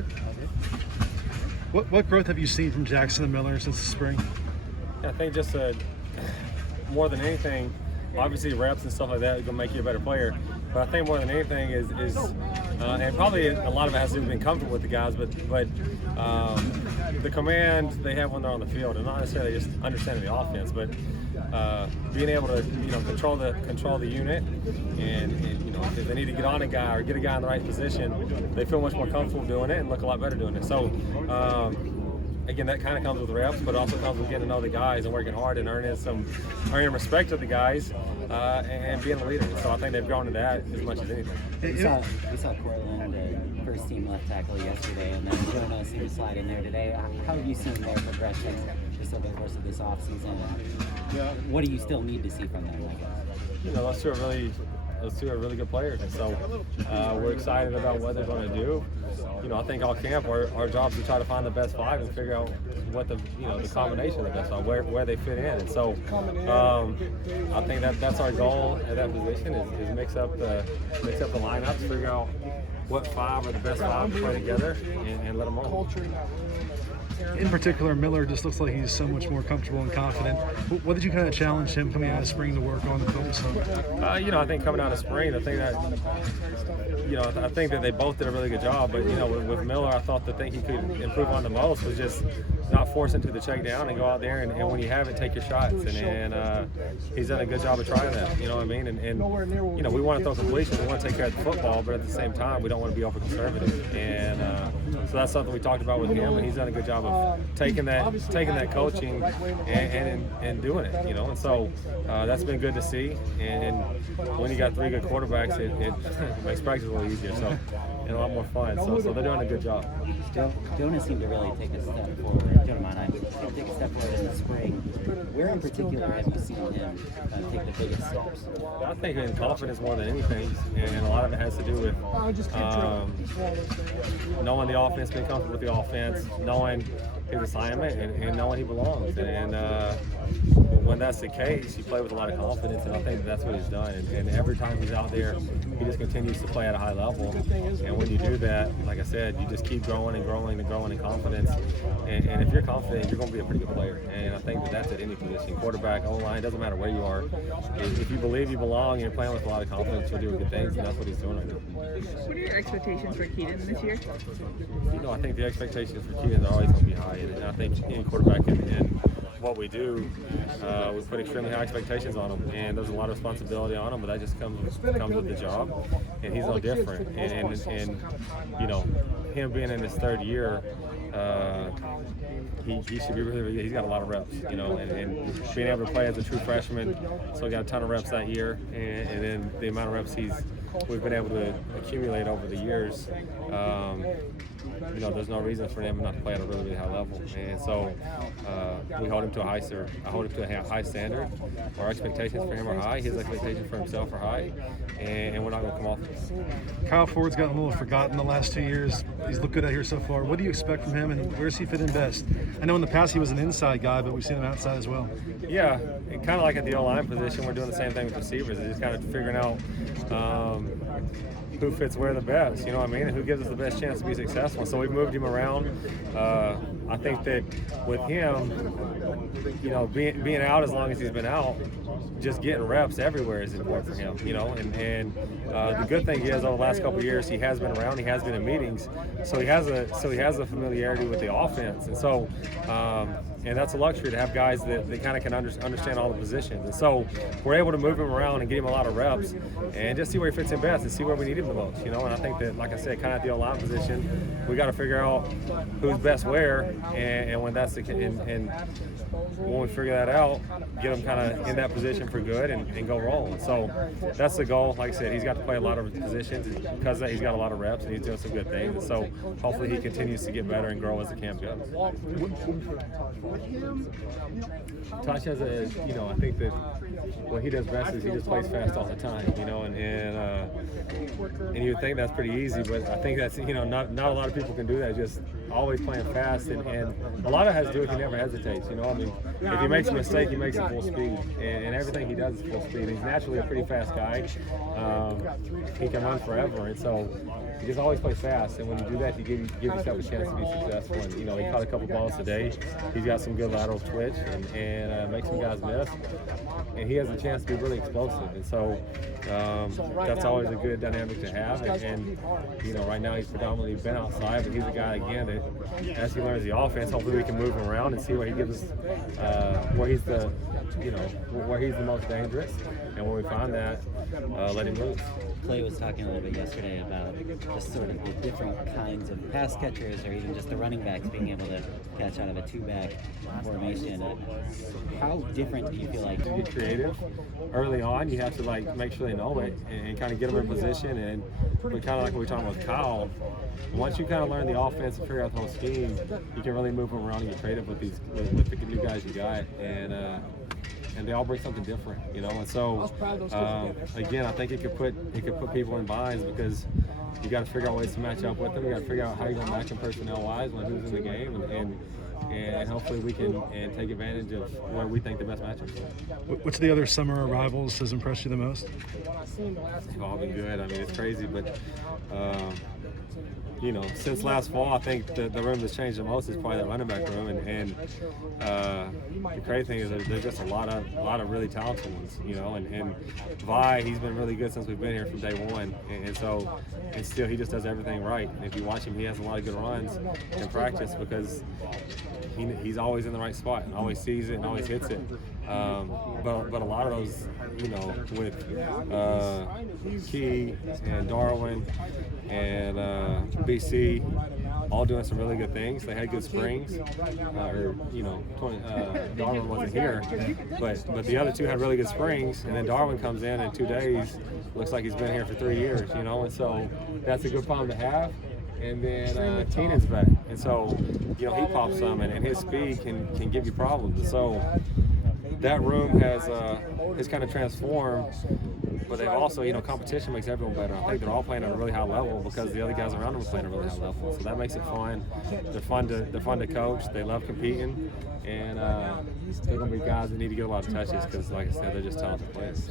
start. What growth have you seen from Jackson and Miller since the spring? I think just more than anything, obviously reps and stuff like that are gonna make you a better player. But I think more than anything is and probably a lot of it has to do with being comfortable with the guys, but the command they have when they're on the field, and not necessarily just understanding the offense, but being able to control the unit, and if they need to get on a guy or get a guy in the right position, they feel much more comfortable doing it and look a lot better doing it. So. Again, that kind of comes with reps, but it also comes with getting to know the guys and working hard and earning respect of the guys and being a leader. So I think they've grown to that as much as anything. We saw Cortland, the first team left tackle yesterday, and then Jonah seemed to slide in there today. How have you seen their progression just over the course of this offseason? What do you still need to see from them, I guess? Those two are really good players, and so we're excited about what they're going to do. I think all camp our job is to try to find the best five and figure out what the combination of the best five, where they fit in. And so I think that's our goal at that position is mix up the lineups, figure out what five are the best five to play together, and let them roll. In particular, Miller just looks like he's so much more comfortable and confident. What did you kind of challenge him coming out of spring to work on the film stuff? I think coming out of spring, I think that they both did a really good job. But with Miller, I thought the thing he could improve on the most was just not force into the check down and go out there and when you have it, take your shots. And he's done a good job of trying that. You know what I mean? And we want to throw completions, we want to take care of the football, but at the same time, we don't want to be over conservative. And so that's something we talked about with him, and he's done a good job of taking that coaching and doing it. And so that's been good to see. And when you got three good quarterbacks, it makes practice a little easier. So and a lot more fun. So they're doing a good job. Jonah seemed to really take a step forward. Take a step forward in the spring. Where in particular have you seen him take the biggest steps? I think in confidence more than anything, and a lot of it has to do with knowing the offense, being comfortable with the offense, knowing his assignment, and knowing he belongs. And when that's the case, you play with a lot of confidence, and I think that's what he's done. And every time he's out there, he just continues to play at a high level. And when you do that, like I said, you just keep growing and growing and growing in confidence. And if you're confident, you're going to be a pretty good player. And I think that's at any position, quarterback, O-line, doesn't matter where you are. If you believe you belong and you're playing with a lot of confidence, you're doing good things, and that's what he's doing right now. What are your expectations for Keaton this year? I think the expectations for Keaton are always going to be high, and I think any quarterback in what we do, we put extremely high expectations on him, and there's a lot of responsibility on him, but that just comes with the job, and he's no different. And him being in his third year, he should be really. He's got a lot of reps, and being able to play as a true freshman, so he got a ton of reps that year, and then the amount of reps we've been able to accumulate over the years. There's no reason for him not to play at a really, really high level, and so we hold him to a high standard. Our expectations for him are high. His expectations for himself are high, and we're not going to come off it. Kyle Ford's gotten a little forgotten the last 2 years. He's looked good out here so far. What do you expect from him, and where does he fit in best? I know in the past he was an inside guy, but we've seen him outside as well. Yeah, and kind of like at the O-line position, we're doing the same thing with receivers. It's just kind of figuring out who fits where the best, and who gives us the best chance to be successful. So we've moved him around. I think that with him, being out as long as he's been out, just getting reps everywhere is important for him, and the good thing is over the last couple of years he has been around, he has been in meetings, so he has a familiarity with the offense, and so and that's a luxury to have guys that kind of can understand all the positions. And so we're able to move him around and get him a lot of reps and just see where he fits in best and see where we need him the most, And I think that, like I said, kind of at the O-line position, we got to figure out who's best where, and when that's the and when we figure that out, get him kind of in that position for good and go roll. So that's the goal. Like I said, he's got to play a lot of positions because he's got a lot of reps and he's doing some good things. And so hopefully he continues to get better and grow as the camp goes. Tosh has I think that what he does best is he just plays fast all the time, and you would think that's pretty easy, but I think that's, not a lot of people can do that, just always playing fast, and a lot of it has to do with he never hesitates, if he makes a mistake, he makes it full speed, and everything he does is full speed. He's naturally a pretty fast guy. He can run forever, and so you just always play fast, and when you do that, you give yourself a chance to be successful. And he caught a couple balls today. He's got some good lateral twitch and makes some guys miss. And he has a chance to be really explosive. And so that's always a good dynamic to have. And right now he's predominantly been outside, but he's a guy again that as he learns the offense, hopefully we can move him around and see where he gives us, where he's the most dangerous. And when we find that, let him loose. Clay was talking a little bit yesterday about just sort of the different kinds of pass catchers, or even just the running backs being able to catch out of a two-back formation. How different do you feel like? To be creative early on, you have to make sure they know it and kind of get them in position. And kind of like what we were talking about with Kyle, once you kind of learn the offense and figure out the whole scheme, you can really move them around and get creative with the new guys you got. And they all bring something different, And so, again, I think it could put people in binds because you got to figure out ways to match up with them. You got to figure out how you're going to match them personnel-wise when who's in the game, and hopefully we can take advantage of where we think the best matchups are. Which of the other summer arrivals has impressed you the most? They've all been good. I mean, it's crazy, but since last fall, I think the room that's changed the most is probably that running back room, and the crazy thing is there's just a lot of really talented ones, and Vi, he's been really good since we've been here from day one, and still he just does everything right. And if you watch him, he has a lot of good runs in practice because he's always in the right spot and always sees it and always hits it. But a lot of those, with Key and Darwin and BC, all doing some really good things. They had good springs, Darwin wasn't here, but the other two had really good springs, and then Darwin comes in 2 days, looks like he's been here for 3 years, and so that's a good problem to have. And then Keaton's back, and so he pops some, and his speed can give you problems. And so that room has kind of transformed. But they've also, competition makes everyone better. I think they're all playing at a really high level because the other guys around them are playing at a really high level. So that makes it fun. They're fun to coach. They love competing, and they're going to be guys that need to get a lot of touches because, like I said, they're just talented players.